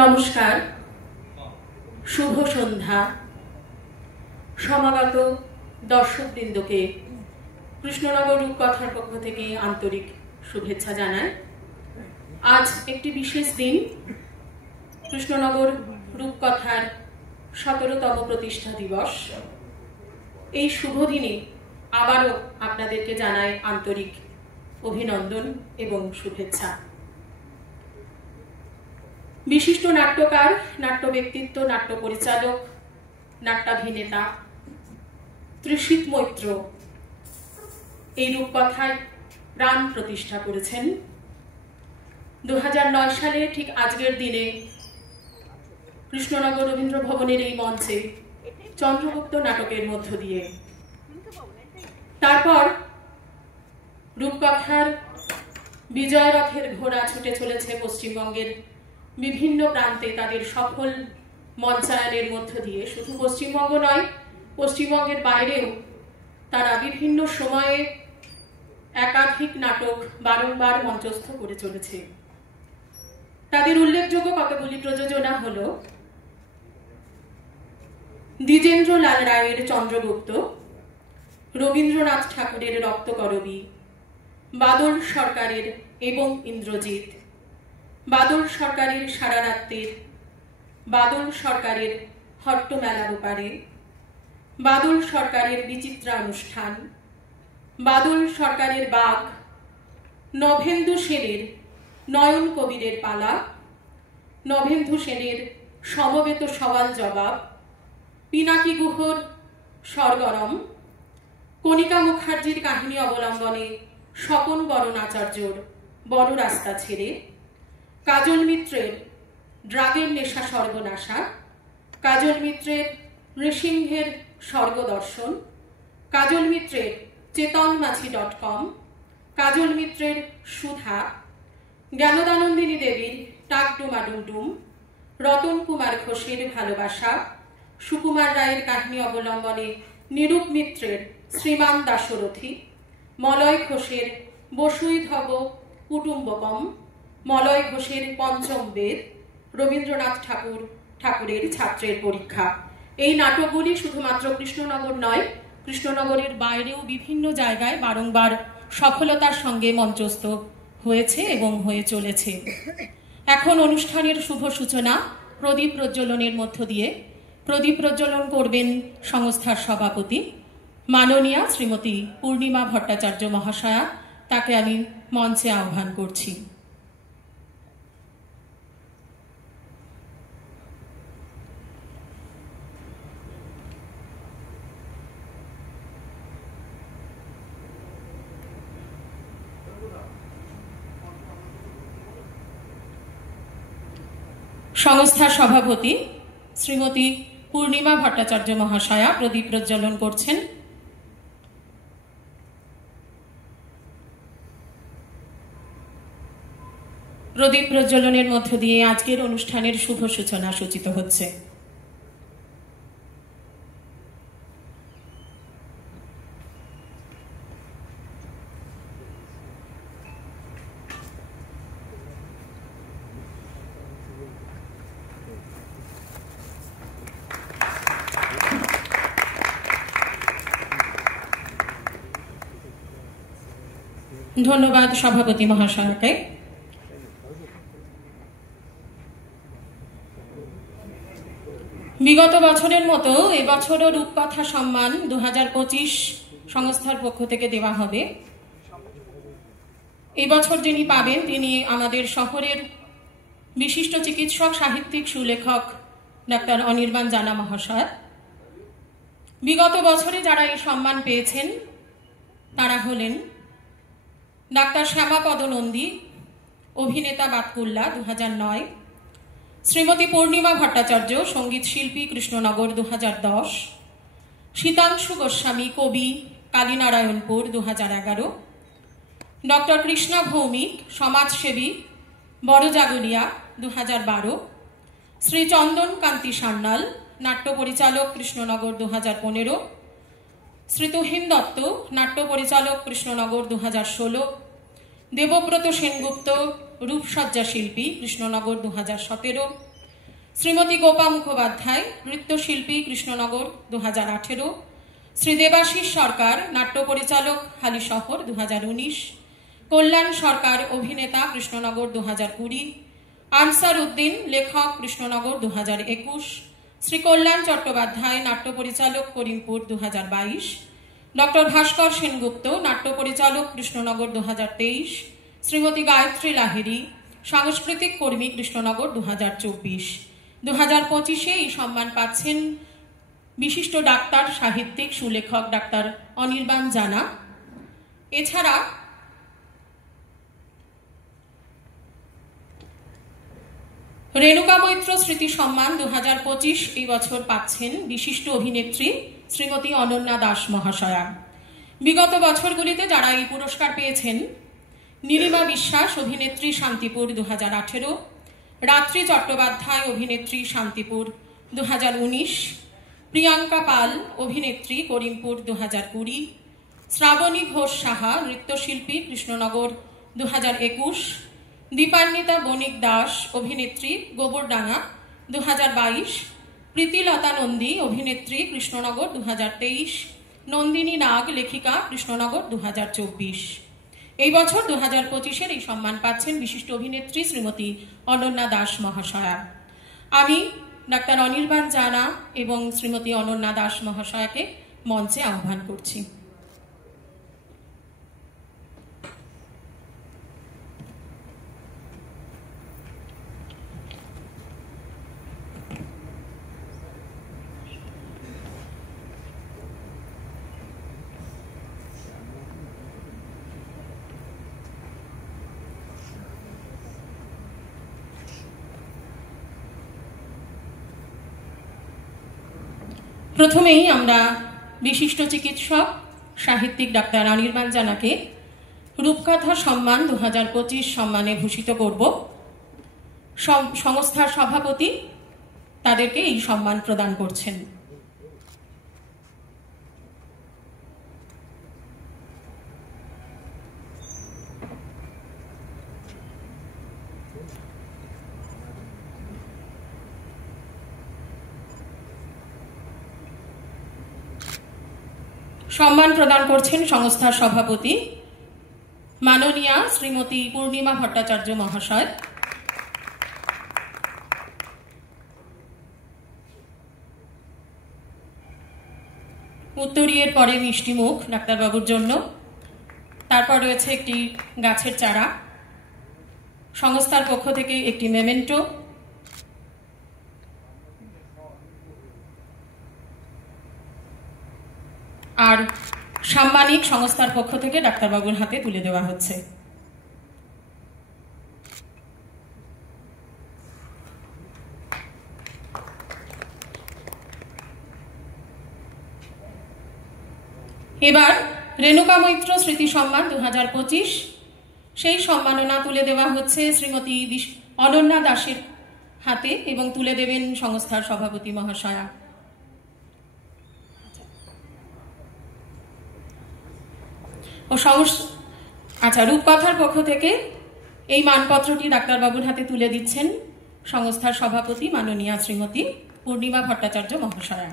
নমস্কার, শুভ সন্ধ্যা। সমাগত দর্শকবৃন্দকে কৃষ্ণনগর রূপকথার পক্ষ থেকে আন্তরিক শুভেচ্ছা জানাই। আজ একটি বিশেষ দিন, কৃষ্ণনগর রূপকথার 17তম প্রতিষ্ঠা দিবস। এই শুভ দিনে আবারও আপনাদেরকে জানাই আন্তরিক অভিনন্দন এবং শুভেচ্ছা। বিশিষ্ট নাট্যকার, নাট্য ব্যক্তিত্ব, নাট্য পরিচালক, নাট্যাভিনেতা ত্রিশিত মৈত্র এই রূপকথায় প্রাণ প্রতিষ্ঠা করেছেন। 2009 সালে ঠিক আজকের দিনে কৃষ্ণনগর রবীন্দ্র ভবনের এই মঞ্চে চন্দ্রগুপ্ত নাটকের মধ্য দিয়ে। তারপর রূপকথার বিজয় রথের ঘোড়া ছুটে চলেছে পশ্চিমবঙ্গের বিভিন্ন প্রান্তে তাদের সফল মঞ্চায়নের মধ্য দিয়ে। শুধু পশ্চিমবঙ্গ নয়, পশ্চিমবঙ্গের বাইরেও তারা বিভিন্ন সময়ে একাধিক নাটক বারংবার মঞ্চস্থ করে চলেছে। তাদের উল্লেখযোগ্য কতগুলি প্রযোজনা হল দ্বিজেন্দ্রলাল রায়ের চন্দ্রগুপ্ত, রবীন্দ্রনাথ ঠাকুরের রক্তকরবী, বাদল সরকারের এবং ইন্দ্রজিৎ, বাদল সরকারের সারারাত্রির, বাদল সরকারের হট্টমেলার ওপারে, বাদল সরকারের বিচিত্রা অনুষ্ঠান, বাদল সরকারের বাঘ, নভেন্দু সেনের নয়ন কবিরের পালা, নভেন্দু সেনের সমবেত সওয়াল জবাব, পিনাকি গুহর সরগরম, কণিকা মুখার্জির কাহিনী অবলম্বনে স্বপন বরণ আচার্যর বড় রাস্তা ছেড়ে, কাজল মিত্রের ড্রাগের নেশা সর্বনাশা, কাজল মিত্রের নৃসিংহের স্বর্গদর্শন, কাজল মিত্রের চেতনমাছি.com, কাজল মিত্রের সুধা, জ্ঞানদানন্দিনী দেবীর টাকডুমাডুমডুম, রতন কুমার ঘোষের ভালোবাসা, সুকুমার রায়ের কাহিনী অবলম্বনে নিরূপ মিত্রের শ্রীমান দাশরথী, মলয় ঘোষের বসুইধব কুটুম্বকম, মলয় ঘোষের পঞ্চম বেদ, রবীন্দ্রনাথ ঠাকুরের ছাত্রের পরীক্ষা। এই নাটকগুলি শুধুমাত্র কৃষ্ণনগর নয়, কৃষ্ণনগরের বাইরেও বিভিন্ন জায়গায় বারংবার সফলতার সঙ্গে মঞ্চস্থ হয়েছে এবং হয়ে চলেছে। এখন অনুষ্ঠানের শুভ সূচনা প্রদীপ প্রজ্বলনের মধ্য দিয়ে। প্রদীপ প্রজ্বলন করবেন সংস্থার সভাপতি মাননীয়া শ্রীমতী পূর্ণিমা ভট্টাচার্য মহাশয়া। তাকে আমি মঞ্চে আহ্বান করছি। সংস্থার সভাপতি শ্রীমতী পূর্ণিমা ভট্টাচার্য মহাশয়া প্রদীপ প্রজ্বলন করছেন। প্রদীপ প্রজ্বলনের মধ্য দিয়ে আজকের অনুষ্ঠানের শুভ সূচনা সূচিত হচ্ছে। ধন্যবাদ সভাপতি মহাশয়কে। বিগত বছরের মতো এবছরও রূপকথা সম্মান 2025 সংস্থার পক্ষ থেকে দেওয়া হবে। এবছর যিনি পাবেন তিনি আমাদের শহরের বিশিষ্ট চিকিৎসক, সাহিত্যিক, সুলেখক ডাক্তার অনির্বাণ জানা মহাশয়। বিগত বছরে যারা এই সম্মান পেয়েছেন তারা হলেন ডাক্তার শ্যামাপদ নন্দী, অভিনেতা বাতকুল্লা 2009, শ্রীমতী পূর্ণিমা ভট্টাচার্য, সঙ্গীত শিল্পী, কৃষ্ণনগর 2010, শীতাংশু গোস্বামী, কবি, কালীনারায়ণপুর 2011, ডক্টর কৃষ্ণা ভৌমিক, সমাজসেবী, বড়জাগুলিয়া 2012, শ্রী চন্দন কান্তি সান্যাল, নাট্য পরিচালক, কৃষ্ণনগর 2015, শ্রী তুহিন দত্ত, নাট্য পরিচালক, কৃষ্ণনগর 2016, দেবব্রত সেনগুপ্ত, রূপসজ্জা শিল্পী, কৃষ্ণনগর 2017, শ্রীমতী গোপা মুখোপাধ্যায়, নৃত্যশিল্পী, কৃষ্ণনগর, 2018। শ্রী দেবাশিস সরকার, নাট্য পরিচালক, হালিশহর, 2019। কল্যাণ সরকার, অভিনেতা, কৃষ্ণনগর, 2020। আনসার উদ্দিন, লেখক, কৃষ্ণনগর, 2021। শ্রী কল্যাণ চট্টোপাধ্যায়, নাট্য পরিচালক, করিমপুর, 2022। ডক্টর ভাস্কর সেনগুপ্ত, নাট্য পরিচালক, কৃষ্ণনগর, 2023। শ্রীমতী গায়ত্রী লাহিড়ী, সাংস্কৃতিক কর্মী, কৃষ্ণনগর, 2024। 2025-এ এই সম্মান পাচ্ছেন বিশিষ্ট ডাক্তার, সাহিত্যিক, সুলেখক ডাক্তার অনির্বাণ জানা। এছাড়া রেণুকা মৈত্র স্মৃতি সম্মান 2025 এই বছর পাচ্ছেন বিশিষ্ট অভিনেত্রী শ্রীমতী অনন্যা দাস মহাশয়া। বিগত বছরগুলিতে যারা এই পুরস্কার পেয়েছেন: নীলিমা বিশ্বাস, অভিনেত্রী, শান্তিপুর, 2018। রাত্রি চট্টোপাধ্যায়, অভিনেত্রী, শান্তিপুর, 2019। প্রিয়াঙ্কা পাল, অভিনেত্রী, করিমপুর, 2020। শ্রাবণী ঘোষ সাহা, নৃত্যশিল্পী, কৃষ্ণনগর, 2021। দীপান্বিতা বণিক দাস, অভিনেত্রী, গোবরডাঙ্গা, 2022। প্রীতিলতা নন্দী, অভিনেত্রী, কৃষ্ণনগর, 2023। নন্দিনী নাগ, লেখিকা, কৃষ্ণনগর, 2024। এই বছর 2025-এর এই সম্মান পাচ্ছেন বিশিষ্ট অভিনেত্রী শ্রীমতী অনন্যা দাস মহাশয়া। আমি ডাক্তার অনির্বাণ জানা এবং শ্রীমতী অনন্যা দাস মহাশয়াকে মঞ্চে আহ্বান করছি। প্রথমেই আমরা বিশিষ্ট চিকিৎসক, সাহিত্যিক ডাক্তার অনির্বাণ জানাকে রূপকথা সম্মান 2025 সম্মানে ভূষিত করব। সংস্থার সভাপতি তাদেরকে এই সম্মান প্রদান করছেন। সম্মান প্রদান করছেন সংস্থার সভাপতি মাননীয়া শ্রীমতী পূর্ণিমা ভট্টাচার্য মহাশয়। উত্তরীয়ের পরে মিষ্টি মুখ ডাক্তারবাবুর জন্য, তারপর রয়েছে একটি গাছের চারা, সংস্থার পক্ষ থেকে একটি মেমেন্টো, আর সাম্মানিক সংস্থার পক্ষ থেকে ডাক্তারবাবুর হাতে তুলে দেওয়া হচ্ছে। এবার রেণুকা মৈত্র স্মৃতি সম্মান 2025, সেই সম্মাননা তুলে দেওয়া হচ্ছে শ্রীমতী অনন্যা দাসের হাতে এবং তুলে দেবেন সংস্থার সভাপতি মহাশয়া। রূপকথার পক্ষ থেকে এই মানপত্রটি ডাক্তারবাবুর হাতে তুলে দিচ্ছেন সংস্থার সভাপতি মাননীয়া শ্রীমতী পূর্ণিমা ভট্টাচার্য মহাশয়া।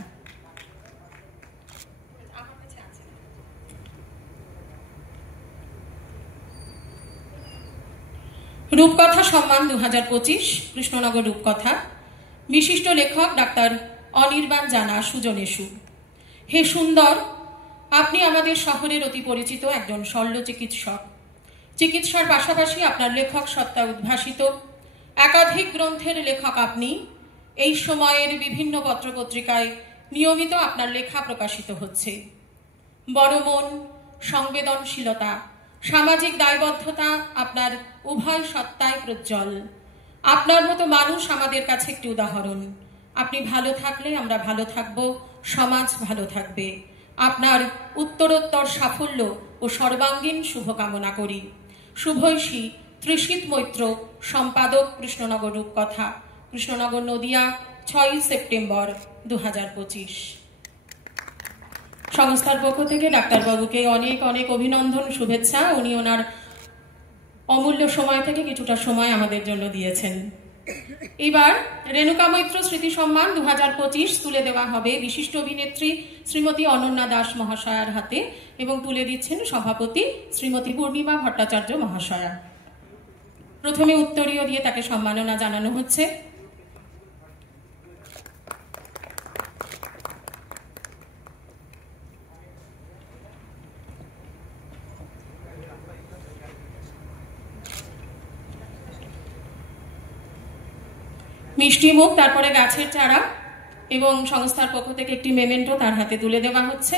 রূপকথা সম্মান 2025 কৃষ্ণনগর রূপকথা, বিশিষ্ট লেখক ডাক্তার অনির্বাণ জানা, সুজনেশু। হে সুন্দর, আপনি আমাদের শহরের অতি পরিচিত একজন শল্য চিকিৎসক। চিকিৎসার পাশাপাশি আপনার লেখক সত্তা উদ্ভাসিত। একাধিক গ্রন্থের লেখক আপনি। এই সময়ের বিভিন্ন পত্রপত্রিকায় নিয়মিত আপনার লেখা প্রকাশিত হচ্ছে। বড় মন, সংবেদনশীলতা, সামাজিক দায়বদ্ধতা আপনার উভয় সত্তায় প্রজ্জ্বল। আপনার মতো মানুষ আমাদের কাছে একটি উদাহরণ। আপনি ভালো থাকলে আমরা ভালো থাকব, সমাজ ভালো থাকবে। আপনার উত্তরোত্তর সাফল্য ও সর্বাঙ্গীন শুভকামনা করি। শুভৈষী ত্রিশীত মৈত্র, সম্পাদক, কৃষ্ণনগর রূপকথা, কৃষ্ণনগর, নদিয়া, 6 সেপ্টেম্বর 2025। সংস্থার পক্ষ থেকে ডাক্তারবাবুকে অনেক অনেক অভিনন্দন, শুভেচ্ছা। উনি ওনার অমূল্য সময় থেকে কিছুটা সময় আমাদের জন্য দিয়েছেন। এবার রেণুকা মৈত্র স্মৃতি সম্মান 2025 তুলে দেওয়া হবে বিশিষ্ট অভিনেত্রী শ্রীমতী অনন্যা দাস মহাশয়ার হাতে এবং তুলে দিচ্ছেন সভাপতি শ্রীমতী পূর্ণিমা ভট্টাচার্য মহাশয়া। প্রথমে উত্তরীয় দিয়ে তাকে সম্মাননা জানানো হচ্ছে। মিষ্টি মুখ, তারপরে গাছের চারা এবং সংস্থার পক্ষ থেকে একটি মেমেন্টো তার হাতে তুলে দেওয়া হচ্ছে।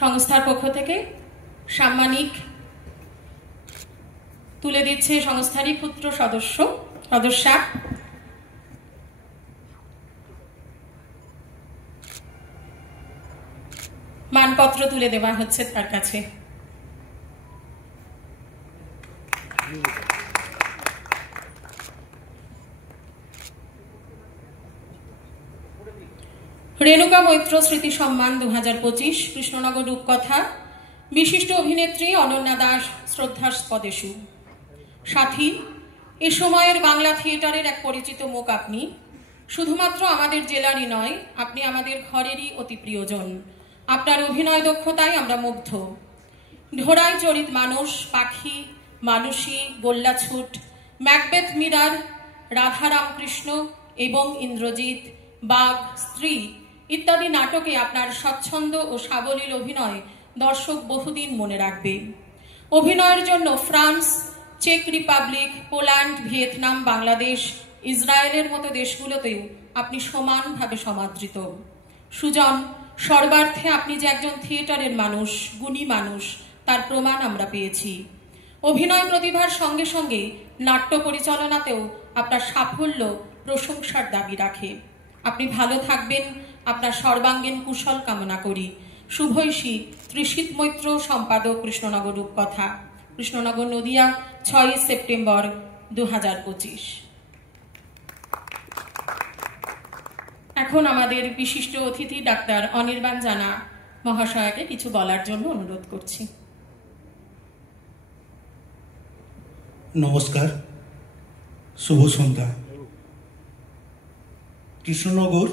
সংস্থার পক্ষ থেকে সাম্মানিক তুলে দিচ্ছে সংস্থারই ক্ষুদ্র সদস্যা। মানপত্র তুলে দেওয়া হচ্ছে তার কাছে। রেণুকা মৈত্র স্মৃতি সম্মান 2025 কৃষ্ণনগর রূপকথা বিশিষ্ট অভিনেত্রী অনন্যা দাস শ্রদ্ধাস্পদেশু। সাথী, এ সময়ের বাংলা থিয়েটারের এক পরিচিত মুখ আপনি। শুধুমাত্র আমাদের জেলারই নয়, আপনি আমাদের ঘরেরই অতি প্রিয়জন। আপনার অভিনয় দক্ষতায় আমরা মুগ্ধ। ঢোড়াই চরিত মানুষ, পাখি, মানুষী, গোল্লাছুট, ম্যাকবেথ মিরার, রাধারামকৃষ্ণ এবং ইন্দ্রজিৎ, বাঘ, স্ত্রী ইত্যাদি নাটকে আপনার স্বচ্ছন্দ ও সাবলীল অভিনয় দর্শক বহুদিন মনে রাখবে। অভিনয়ের জন্য ফ্রান্স, চেক রিপাবলিক, পোল্যান্ড, ভিয়েতনাম, বাংলাদেশ, ইসরায়েলের মতো দেশগুলোতেও আপনি সমানভাবে সমাদৃত। সুজন, সর্বার্থে আপনি যে একজন থিয়েটারের মানুষ, গুণী মানুষ, তার প্রমাণ আমরা পেয়েছি। অভিনয় প্রতিভার সঙ্গে সঙ্গে নাট্য পরিচালনাতেও আপনার সাফল্য প্রশংসার দাবি রাখে। আপনি ভালো থাকবেন, আপনার সর্বাঙ্গীন কুশল কামনা করি। শুভৈষী ত্রিশিত মৈত্র, সম্পাদক, কৃষ্ণনগর রূপকথা, কৃষ্ণনগর, নদিয়া, 6 সেপ্টেম্বর 2025। এখন আমাদের বিশিষ্ট অতিথি ডাক্তার অনির্বাণ জানা মহাশয়াকে কিছু বলার জন্য অনুরোধ করছি। নমস্কার, শুভ সন্ধ্যা। কৃষ্ণনগর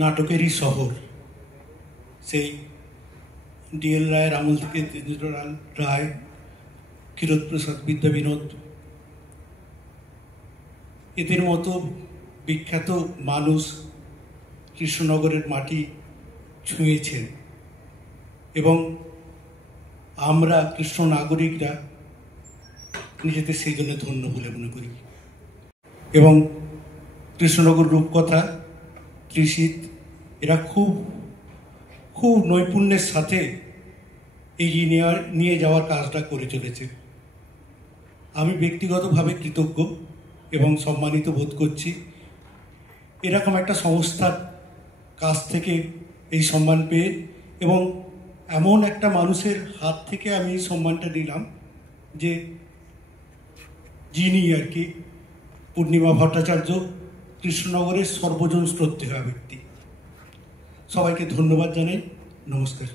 নাটকেরই শহর। সেই ডিএল রায়ের আমল থেকে তেজেন্দ্রলাল রায়, ক্ষীরোদপ্রসাদ বিদ্যাবিনোদ, এদের মতো বিখ্যাত মানুষ কৃষ্ণনগরের মাটি ছুঁয়েছেন এবং আমরা কৃষ্ণ নাগরিকরা নিজেদের সেই জন্য ধন্য বলে মনে করি। এবং কৃষ্ণনগর রূপকথা, ত্রিশিত, এরা খুব খুব নৈপুণ্যের সাথে এগিয়ে নিয়ে যাওয়ার কাজটা করে চলেছে। আমি ব্যক্তিগতভাবে কৃতজ্ঞ এবং সম্মানিত বোধ করছি এরকম একটা সংস্থার কাছ থেকে এই সম্মান পেয়ে, এবং এমন একটা মানুষের হাত থেকে আমি এই সম্মানটা নিলাম যে যিনি আর কি পূর্ণিমা ভট্টাচার্য, কৃষ্ণনগরের সর্বজন শ্রদ্ধেয় ব্যক্তি। সবাইকে ধন্যবাদ জানাই। নমস্কার।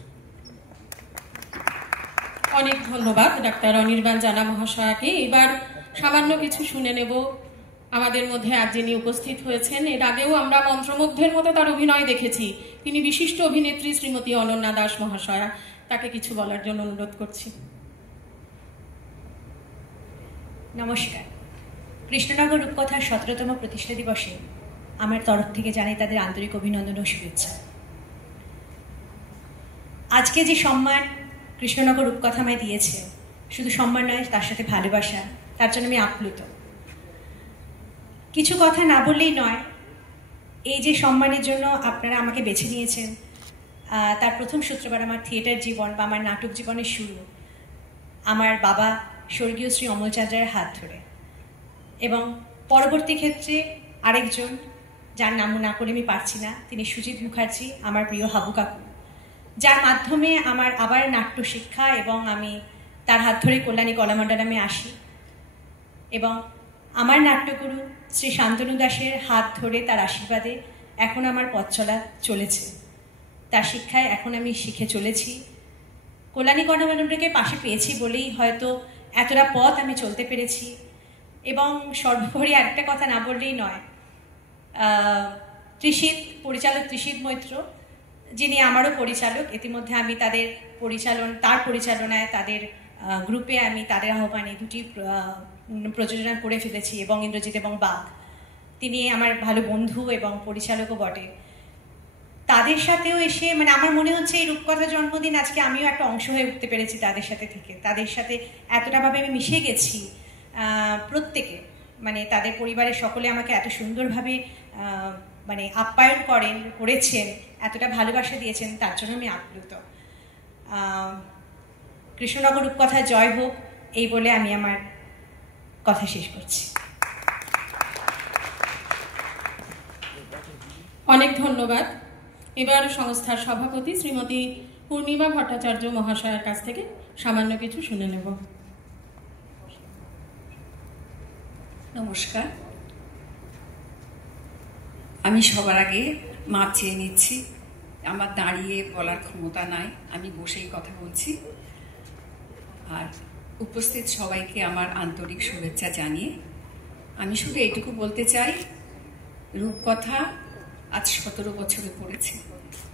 অনেক ধন্যবাদ ডাক্তার অনির্বাণ জানা মহাশয়াকে। এবার সামান্য কিছু শুনে নেব আমাদের মধ্যে আজ যিনি উপস্থিত হয়েছেন। এর আগেও আমরা মন্ত্রমুগ্ধের মতো তার অভিনয় দেখেছি। তিনি বিশিষ্ট অভিনেত্রী শ্রীমতী অনন্যা দাস মহাশয়া। তাকে কিছু বলার জন্য অনুরোধ করছি। নমস্কার। কৃষ্ণনগর রূপকথার 17তম প্রতিষ্ঠা দিবসে আমার তরফ থেকে জানাই তাদের আন্তরিক অভিনন্দন ও শুভেচ্ছা। আজকে যে সম্মান কৃষ্ণনগর রূপকথা আমায় দিয়েছে, শুধু সম্মান নয়, তার সাথে ভালোবাসা, তার জন্য আমি আপ্লুত। কিছু কথা না বললেই নয়। এই যে সম্মানের জন্য আপনারা আমাকে বেছে নিয়েছেন, তার প্রথম সূত্রপাত আমার থিয়েটার জীবন বা আমার নাটক জীবনের শুরু আমার বাবা স্বর্গীয় শ্রী অমলচাঁদের হাত ধরে, এবং পরবর্তী ক্ষেত্রে আরেকজন যার নাম না করে আমি পারছি না, তিনি সুজিত মুখার্জি, আমার প্রিয় হাবু কাকু, যার মাধ্যমে আমার আবার নাট্য শিক্ষা, এবং আমি তার হাত ধরে কল্যাণী কলামণ্ডলামে আসি এবং আমার নাট্যগুরু শ্রী শান্তনু দাসের হাত ধরে তার আশীর্বাদে এখন আমার পথ চলা চলেছে। তার শিক্ষায় এখন আমি শিখে চলেছি কল্যাণী কর্ণমণ্ডলকে পাশে পেয়েছি বলেই হয়তো এতটা পথ আমি চলতে পেরেছি। এবং সর্বোপরি একটা কথা না বললেই নয়, পরিচালক ত্রিশিত মৈত্র, যিনি আমারও পরিচালক, ইতিমধ্যে আমি তার পরিচালনায় তাদের গ্রুপে আমি তাদের আহ্বানে 2টি প্রযোজনা করে ফেলেছি, এবং ইন্দ্রজিৎ এবং বাঘ। তিনি আমার ভালো বন্ধু এবং পরিচালকও বটে। তাদের সাথেও এসে মানে আমার মনে হচ্ছে এই রূপকথা জন্মদিন আজকে আমিও একটা অংশ হয়ে উঠতে পেরেছি তাদের সাথে থেকে। তাদের সাথে এতটাভাবে আমি মিশে গেছি, প্রত্যেকে মানে তাদের পরিবারের সকলে আমাকে এত সুন্দরভাবে মানে আপ্যায়ন করেছেন, এতটা ভালোবাসা দিয়েছেন, তার জন্য আমি আপ্লুত। কৃষ্ণনগর রূপকথা জয় হোক, এই বলে আমি আমার কথা শেষ করছি। অনেক ধন্যবাদ। এবার সংস্থার সভাপতি শ্রীমতী পূর্ণিমা ভট্টাচার্য মহাশয়ের কাছ থেকে সামান্য কিছু শুনে নেব। নমস্কার। আমি সবার আগে মাপ চেয়ে নিচ্ছি, আমার দাঁড়িয়ে বলার ক্ষমতা নাই, আমি বসেই কথা বলছি। আর উপস্থিত সবাইকে আমার আন্তরিক শুভেচ্ছা জানিয়ে আমি শুধু এইটুকু বলতে চাই, রূপকথা আজ 17 বছরে পড়েছে,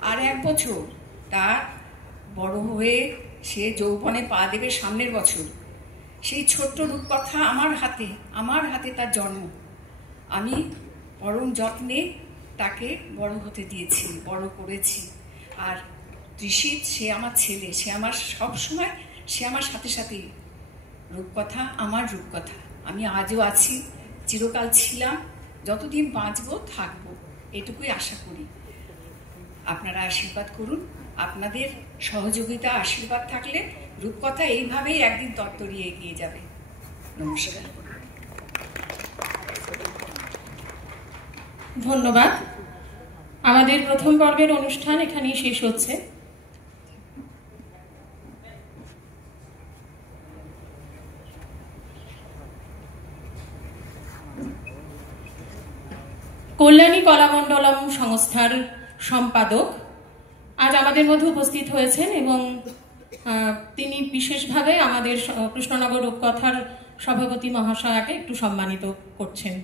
আর 1 বছর তার বড় হয়ে সে যৌবনে পা দেবে সামনের বছর। সেই ছোট্ট রূপকথা আমার হাতে তার জন্ম। আমি পরম যত্নে তাকে বড় হতে দিয়েছি, বড় করেছি। আর ত্রিশিত, সে আমার ছেলে, সে আমার সবসময়, সে আমার সাথে সাথেই। রূপকথা আমার রূপকথা, আমি আজও আছি, চিরকাল ছিলাম, যতদিন বাঁচবো থাকবো, এটুকুই আশা করি। আপনারা আশীর্বাদ করুন, আপনাদের সহযোগিতা আশীর্বাদ থাকলে রূপকথা এইভাবেই একদিন তত্তরিয়ে এগিয়ে যাবে। নমস্কার। ধন্যবাদ। আমাদের প্রথম পর্বের অনুষ্ঠান এখানেই শেষ হচ্ছে। কল্যাণী কলামণ্ডলম সংস্থার সম্পাদক আজ আমাদের মধ্যে উপস্থিত হয়েছেন, এবং তিনি বিশেষভাবে আমাদের কৃষ্ণনগর রূপকথার সভাপতি মহাশয়াকে একটু সম্মানিত করছেন।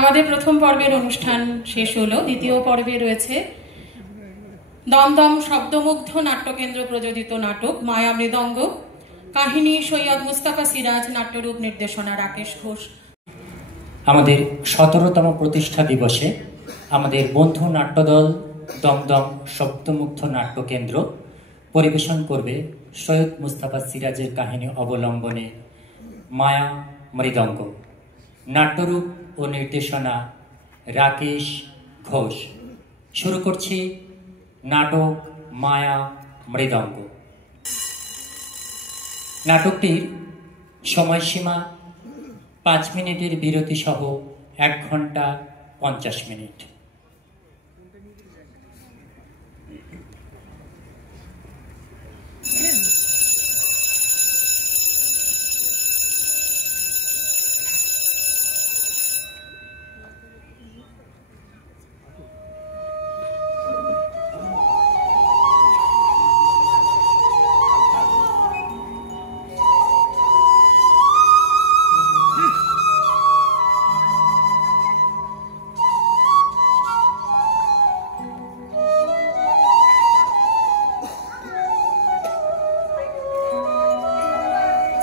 আমাদের প্রথম পর্বের অনুষ্ঠান শেষ হলো। দ্বিতীয় পর্বে রয়েছে দমদম শব্দমুগ্ধ নাট্যকেন্দ্র প্রযোজিত নাটক মায়া মৃদঙ্গ, কাহিনী সৈয়দ মুস্তাফা সিরাজ, নাট্যরূপ নির্দেশনা রাকেশ ঘোষ। আমাদের 17তম প্রতিষ্ঠা দিবসে আমাদের বন্ধু নাট্যদল দমদম শব্দমুগ্ধ নাট্যকেন্দ্র পরিবেশন করবে সৈয়দ মুস্তাফা সিরাজের কাহিনী অবলম্বনে মায়া মৃদঙ্গ। নাট্যরূপ ও নির্দেশনা রাকেশ ঘোষ। শুরু করছি নাটক মায়া মৃদঙ্গ। নাটকটির সময়সীমা 5 মিনিটের বিরতি সহ 1 ঘন্টা 50 মিনিট।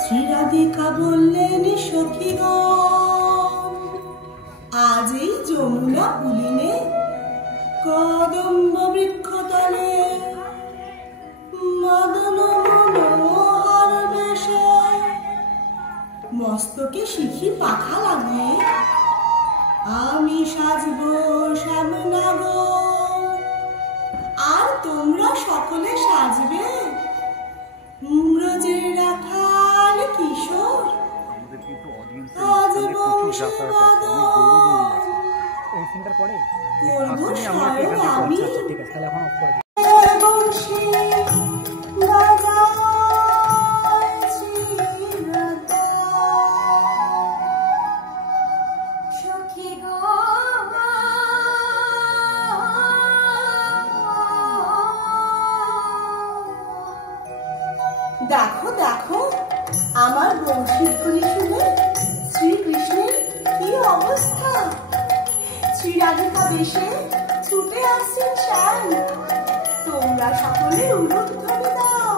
শ্রীরাধিকা বললেন সখীগণ, আজ এই যমুনা পুলিনে কদম্ব বৃক্ষতলে মদন মনোহর বেশে মস্তকে শিখি পাখা লাগিয়ে আমি সাজব শ্যামনগর, আর তোমরা সকলে সাজবে ব্রজের রাখাল কিশোর। আজ বংশী বাদন এই সিনটার পরে করবো আমরা স্বয়ং এখান থেকে আমি আচ্ছা ঠিক আছে তাহলে এখন অফ করে দিই। বংশী বাজাচ্ছি রাতা। সখী গো দেখো দেখো আমার বংশীধ্বনি শুনে শ্রীকৃষ্ণের কি অবস্থা। শ্রীরাধিকা বেশে ছুটে আসছেন শ্যাম। তোমরা সকলে উলুধ্বনি দাও।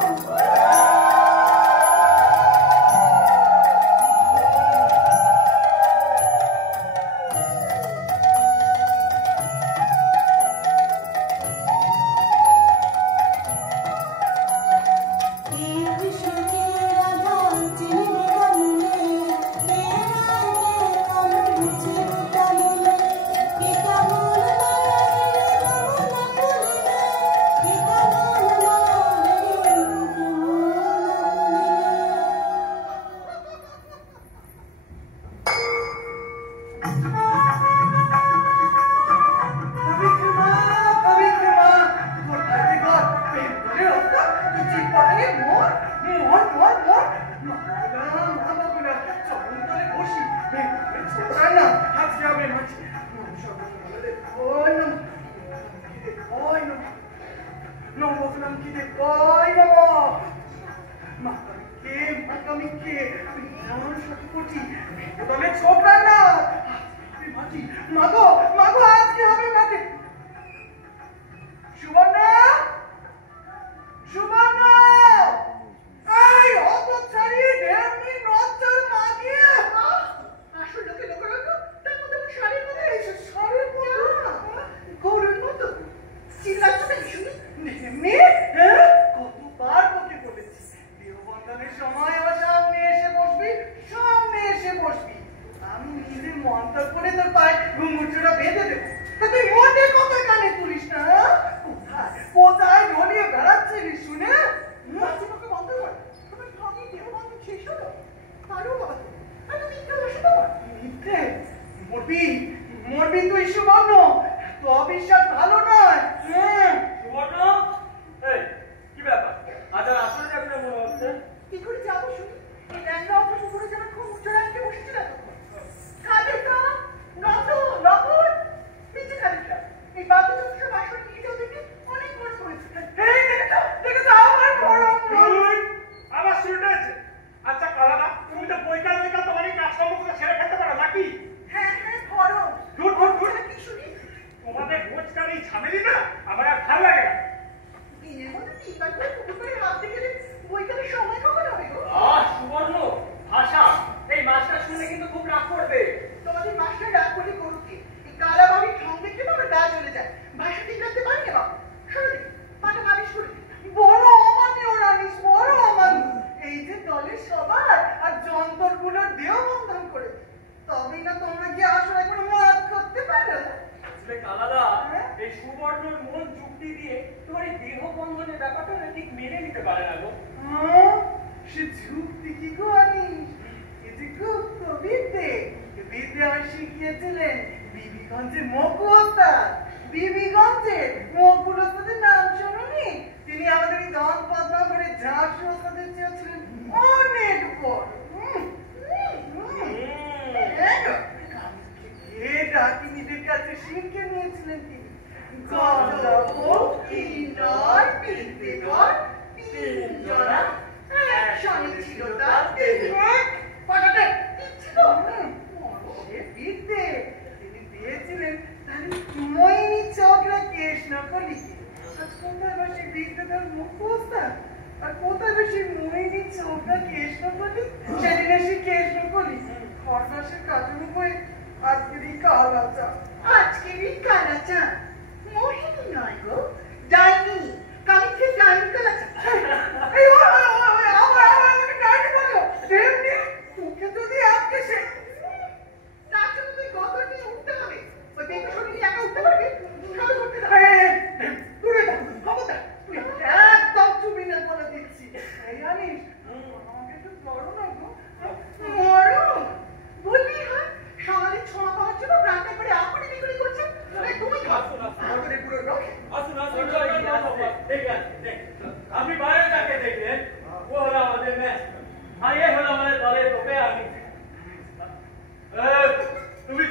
বললি হয় সকালে ছোঁয়া পাওয়ার জন্য রান্না করে আপনি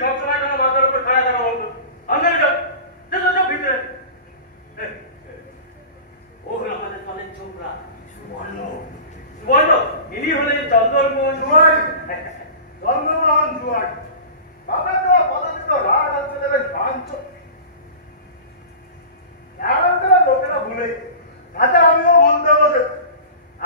সবসময় কেন মাথার উপর ছায়া থাকা বলতো? আন্দরে যাও, যাও যাও ভিতরে। ও হলো আমাদের দলের চোপড়া সুবর্ণ। সুবর্ণ, ইনি হলেন চন্দ্রমোহন জুয়ারি। চন্দ্রমোহন জুয়ারি বাবা তো পদার্থ রাগ অঞ্চলে বেশ বাঞ্চ লোকেরা ভুলে তাতে আমিও ভুলতে বসে।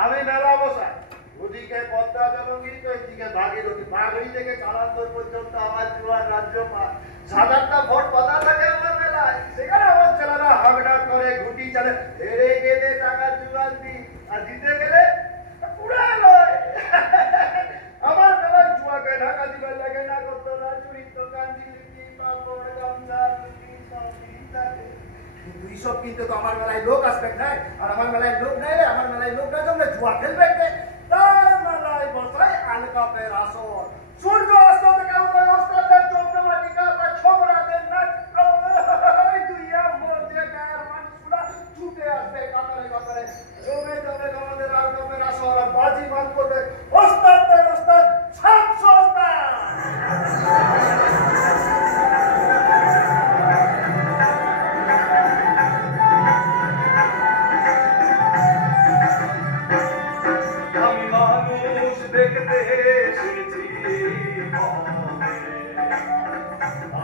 আমি মেলা বসাই, ওদিকে পদ্মা জলঙ্গি তো এদিকে ভাগীরথী, ভাগীরথী থেকে কালান্তর পর্যন্ত আমার জুয়ার রাজ্য পা 7-8টা ভোট পাতা থাকে আমার মেলায়। সেখানে আমার ছেলেরা হাগডাক করে ঘুটি চালে, হেরে গেলে টাকা জুয়ার দিই আর জিতে গেলে পুরা নয়। আমার মেলায় জুয়াকে ঢাকা দিবার লাগে না, করতো না চুরিত কাঞ্জি লিখি পাপড় গামছা লুচি সবই থাকে। কিন্তু এইসব কিনতে তো আমার মেলায় লোক আসবে নাই, আর আমার মেলায় লোক নেই, আমার মেলায় লোক না জমলে জুয়া খেলবে কে? তার মেলায় বসাই আলকাপের আসর। সূর্য অস্ত থেকে উঠে ওস্তাদের জমজমাটিকা বা ছোকরাদের নাচ, দুইয়া মধ্যে গায়ের মানুষগুলা ছুটে আসবে কাতারে কাতারে। জমে জমে আমাদের আলকাপের আসর আর বাজি বান করবে ওস্তাদের ওস্তাদ 700 ওস্তাদ। আমি মানুষ দেখতে এসেছি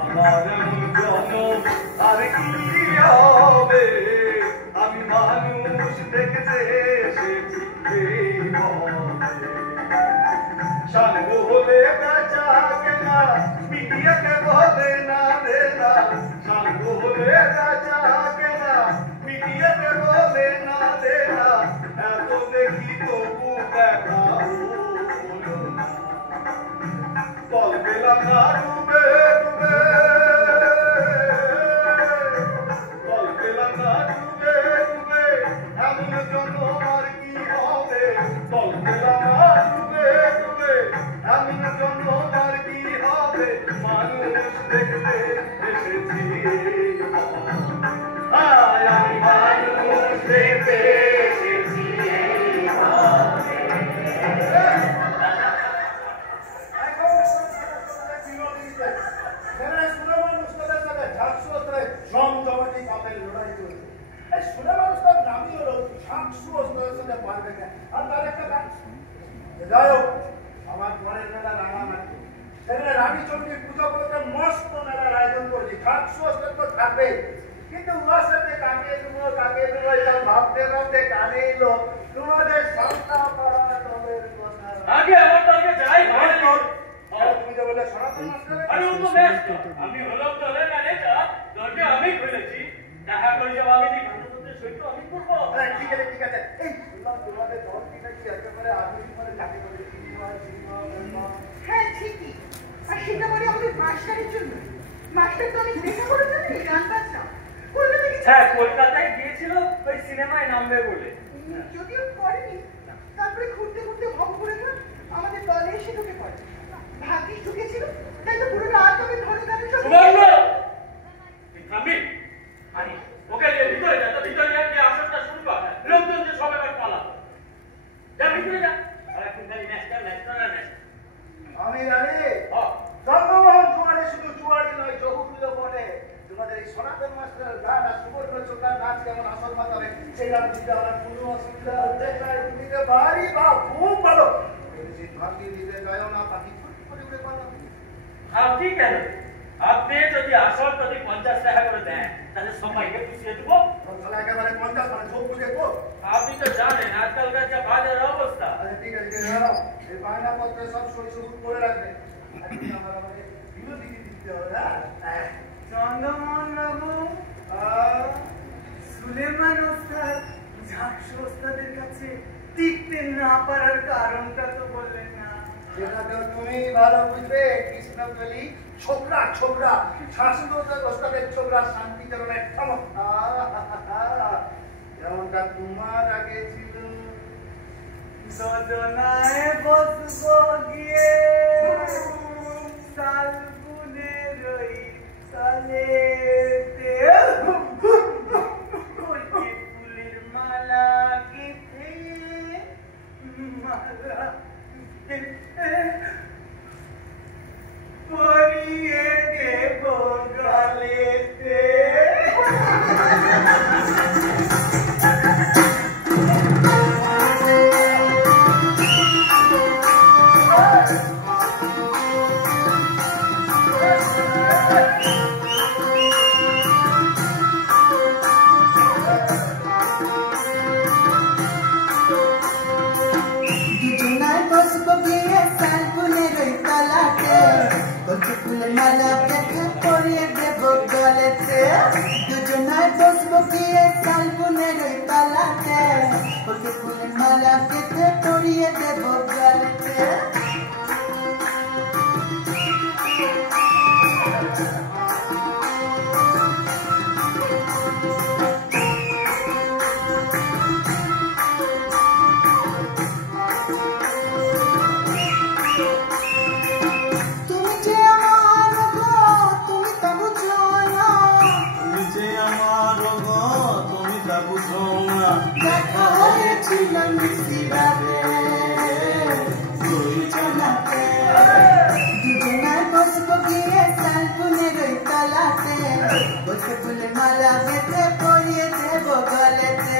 আমার জনম আর কি হবে? আমি মানুষ দেখতে এসেছি সাঙ্গ হলে বেচা কেনা মিডিয়াকে বলে না দেনা, সাঙ্গ হলে বেচা কেনা মিডিয়াকে বলে না দেনা। এত দেখি তবু দেখা হলো না, বল পেলাম না ডুবে ডুবে, বল পেলাম না ডুবে ডুবে, এমন জন্য আর কি হবে? বল পেলাম না ডুবে ডুবে, এমন জন্য আর কি হবে? মানুষ দেখতে এসেছি, আমি মানুষ দেখতে এসেছি। আমার ঘরের মেলা রাঙামাটি, সেখানে রানী চণ্ডীর পুজো করতে মস্ত মেলার আয়োজন করেছি। 700 তো থাকবে, কিন্তু উহার সাথে কাকে দেবো এসব ভাবতে ভাবতে কানে এলো তোমাদের সন্তান দলের কথা। আগে আমার দলকে যাই ভাই, তুমি যে বলে সনাতন আমি আমি হলাম দলের ম্যানেজার, দলকে আমি খুলেছি। দেখা করে যাবো আমি সৈন্য আমি করবো। ঠিক আছে ঠিক আছে। এই শুনলাম তোমাদের দল কি নাকি একেবারে আধুনিক মানে চাকরি করে হ্যাঁ ঠিকই, আর সেটা বলে আমাদের মাস্টারের জন্য। মাস্টার তো অনেক দেখা করে জানি গান বাজনা হ্যাঁ, কলকাতায় গিয়েছিল ওই সিনেমায় নামবে বলে। যদিও করেনি, তারপরে ঘুরতে ঘুরতে ভবপুরে আমাদের দলে এসে ঢুকে পড়ে। ভাগ্যিস ঢুকেছিল, তাই তো পুরো রাত আমি ধরে ধরে ওকে ভিতরে যা, তো ভিতরে গিয়ে আসরটা শুরু কর, লোকজন যে সব এবার পালাবো। যা ভিতরে যা। আমি জানি চন্দ্রমোহন জুয়ারি শুধু জুয়ারি নয়, চহুগুলো বলে তোমাদের এই সনাতন মাস্টার গান আর সুবর্ণ চোখার নাচ কেমন আসর মাতাবে সেই রাত দিতে আমার কোনো অসুবিধা হতে চাই। তুমি যে বাড়ি বা খুব ভালো ভাবি দিতে যায় না, বাকি করে উড়ে পারো। আপনি কেন? আপনি যদি আসল প্রতি 50 টাকা করে দেন তাহলে সবাইকে পুষিয়ে দেবো। একেবারে 50 মানে ঝোঁক বুঝে কো। আপনি তো জানেন আজকালকার যা বাজার অবস্থা। আচ্ছা ঠিক আছে, এই বায়না পত্রে সব সই সবুত করে রাখবে। আমার আমাদের বিরোধী দিতে হবে না। চন্দ্রমোহন বাবু, সুলেমান ওস্তাদ ঝাকসু ওস্তাদের কাছে টিকতে না পারার কারণটা তো বললেন না। সেটা তো তুমি ভালো বুঝবে কৃষ্ণকলি। ছোকরা ছোকরা শাস্ত্র ওস্তাদের ছোকরা শান্তিচরণের ক্ষমতা যেমনটা তোমার আগে ছিল। সজনায় বসবো গিয়ে শালবনের ওই তালেতে, ফুলের মালা গেঁথে মালা পরিয়ে বেঁধে পরিয়ে দেব গলেতে দুজনায় বসবো গিয়ে শালবনের ওই তলাতে ওকে ফুলের মালা বেঁধে পরিয়ে দেব গলেতে দেখা হয়েছিল মিশিরাবে দুজনাতে দুজনায় বসবো গিয়ে শালবনের ওই তলাতে বসে ফুলের মালা বেঁধে পরিয়ে দেব গলেতে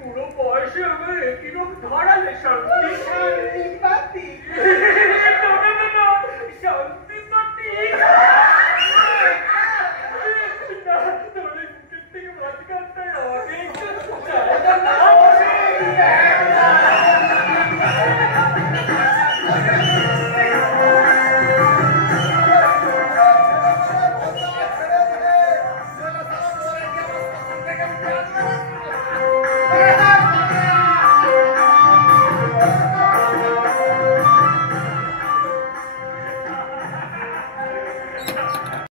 পুরো বয়সে আমি কিরকম ধরালে